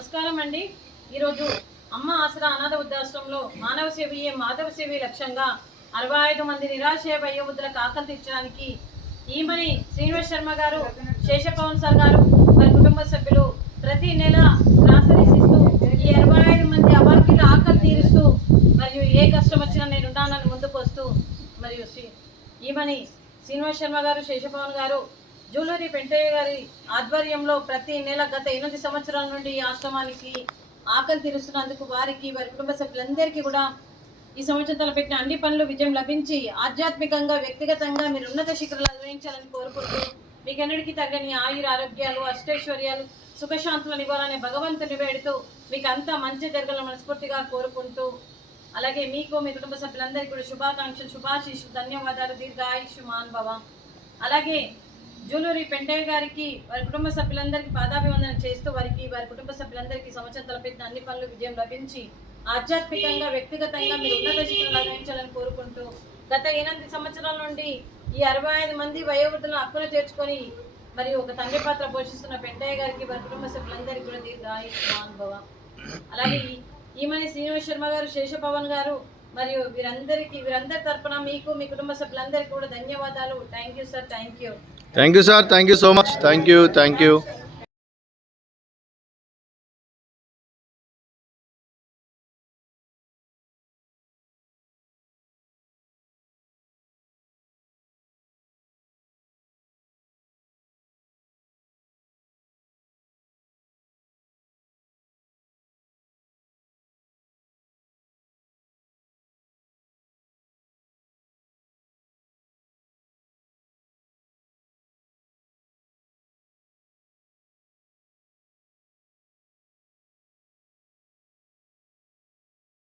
నమస్కారం అండి. ఈరోజు అమ్మ ఆసరా అనాథ వృద్ధాశ్రమంలో మానవ సేవయే మాధవ సేవే లక్ష్యంగా 65 మంది నిరాశ్రయ వయోవృద్ధులకు ఆకలి తీర్చడానికి ఈమని శ్రీనివాస్ శర్మ గారు, శేషపవన్ సార్ గారు, వారి కుటుంబ సభ్యులు ప్రతి నెల గ్రాసరీస్ ఇస్తూ ఈ 65 మంది అవార్డుల ఆకలి తీరుస్తూ మరియు ఏ కష్టం వచ్చినా నేను ఉంటానని ముందుకు వస్తూ మరియు ఈమని శ్రీనివాస్ శర్మ గారు, శేషపవన్ గారు, జూలూరి పెంటయ్య గారి ఆధ్వర్యంలో ప్రతి నెల గత 8 సంవత్సరాల నుండి ఈ ఆశ్రమానికి ఆకలి తీరుస్తున్నందుకు వారికి, వారి కుటుంబ సభ్యులందరికీ కూడా ఈ సంవత్సరం తలపెట్టిన అన్ని పనులు విజయం లభించి ఆధ్యాత్మికంగా, వ్యక్తిగతంగా మీరు ఉన్నత శిఖరాలు అధిరోహించాలని కోరుకుంటూ మీకెన్నడికి తగ్గని ఆయుర ఆరోగ్యాలు, అష్టైశ్వర్యాలు, సుఖశాంతులను ఇవ్వాలనే భగవంతుని వేడుతూ మీకు అంతా మంచి జరగాలని మనస్ఫూర్తిగా కోరుకుంటూ, అలాగే మీకు మీ కుటుంబ సభ్యులందరికీ కూడా శుభాకాంక్షలు, శుభాశీస్సులు, ధన్యవాదాలు, దీర్ఘాయుష్మాన్ భవ. అలాగే జూలూరి పెంటయ్య గారికి, వారి కుటుంబ సభ్యులందరికీ పాదాభివందన చేస్తూ వారికి, వారి కుటుంబ సభ్యులందరికీ సంవత్సరం తలపెట్టిన అన్ని పనులు విజయం లభించి ఆధ్యాత్మికంగా, వ్యక్తిగతంగా మీరు ఉన్నత శిఖరాలు అధిరోహించాలని కోరుకుంటూ గత 8 సంవత్సరాల నుండి ఈ 65 మంది వయోవృద్ధులను హక్కున చేర్చుకొని మరియు ఒక తండ్రి పాత్ర పోషిస్తున్న పెంటయ్య గారికి, వారి కుటుంబ సభ్యులందరికీ కూడా దీర్ఘాయుష్మాన్ భవ. అలాగే ఈమని శ్రీనివాస్ శర్మ గారు, శేషపవన్ గారు మరియు వీరందరి తరపున మీకు, మీ కుటుంబ సభ్యులందరికీ కూడా ధన్యవాదాలు. Thank you sir. Thank you. Thank you, sir. Thank you so much. Thank you.